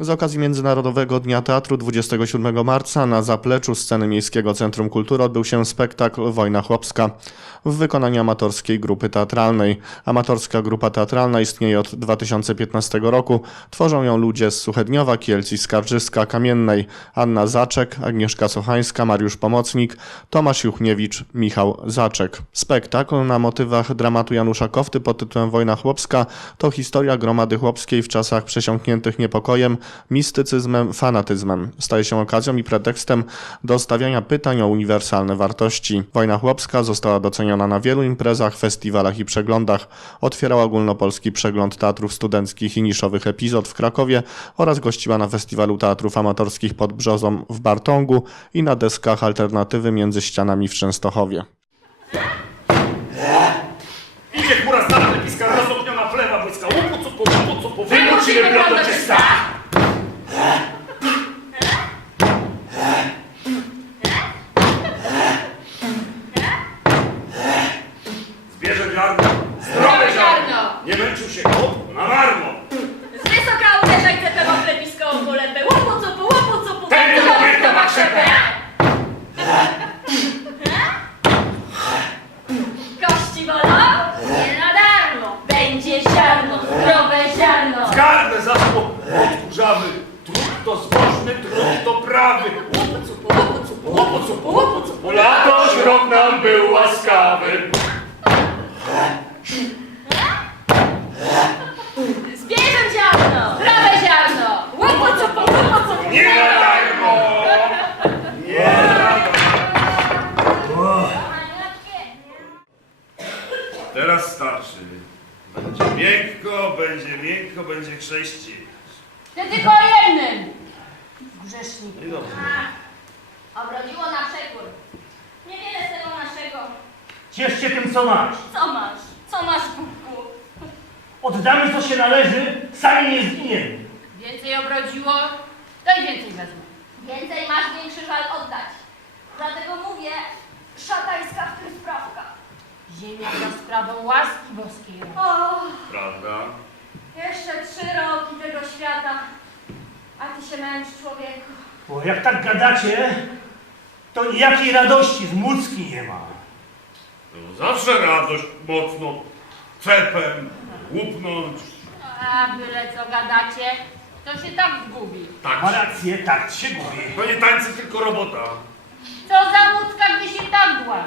Z okazji Międzynarodowego Dnia Teatru 27 marca na zapleczu sceny Miejskiego Centrum Kultury odbył się spektakl Wojna Chłopska w wykonaniu amatorskiej grupy teatralnej. Amatorska grupa teatralna istnieje od 2015 roku. Tworzą ją ludzie z Suchedniowa, Kielc i Skarżyska Kamiennej. Anna Zaczek, Agnieszka Sochańska, Mariusz Pomocnik, Tomasz Juchniewicz, Michał Zaczek. Spektakl na motywach dramatu Janusza Kofty pod tytułem Wojna Chłopska to historia gromady chłopskiej w czasach przesiąkniętych niepokojem, mistycyzmem, fanatyzmem. Staje się okazją i pretekstem do stawiania pytań o uniwersalne wartości. Wojna chłopska została doceniona na wielu imprezach, festiwalach i przeglądach. Otwierała ogólnopolski przegląd teatrów studenckich i niszowych epizod w Krakowie oraz gościła na festiwalu teatrów amatorskich pod Brzozą w Bartongu i na deskach alternatywy między ścianami w Częstochowie. Idzie chmura stara lepiska, rozogniona plewa błyska, łupu co po łupu co po wymuci Wymuci wygląda czysta. Ziarno, zdrowe ziarno, nie męczył się kot na marno. Z wysoka uderzaj cepem o plepisko o polepę. Łopu cupu, łopu cupu. Ten to ma krzepę. Kości wolą? Nie na darmo. Będzie ziarno, zdrowe ziarno. Zgarnę za to od kurzawy, trud to zbożny, trud to prawy. Co po łupu co po łupu co po lato rok nam był łaskawy. Teraz starczy. Będzie miękko, będzie miękko, będzie chrześci. Ty tylko jednym. Grzesznik. I dobrze. Obrodziło na przekór. Niewiele z tego naszego. Ciesz się tym, co masz. Co masz? Co masz, Bóbku? Oddamy, co się należy, sami nie zginiemy. Więcej obrodziło, to i więcej wezmę. Więcej masz, większy żal oddać. Dlatego mówię, szatańska. Ziemia za sprawą łaski boskiej. O, Prawda? jeszcze trzy roki tego świata, a ty się męcz, człowieku. Bo jak tak gadacie, to nijakiej radości z Mucki nie ma. To zawsze radość mocno cepem łupnąć. A byle co gadacie, to się tak zgubi. Tak. Ma rację, tak się gubi. To nie tańce, tylko robota. Co za łódka, gdy się tak dła?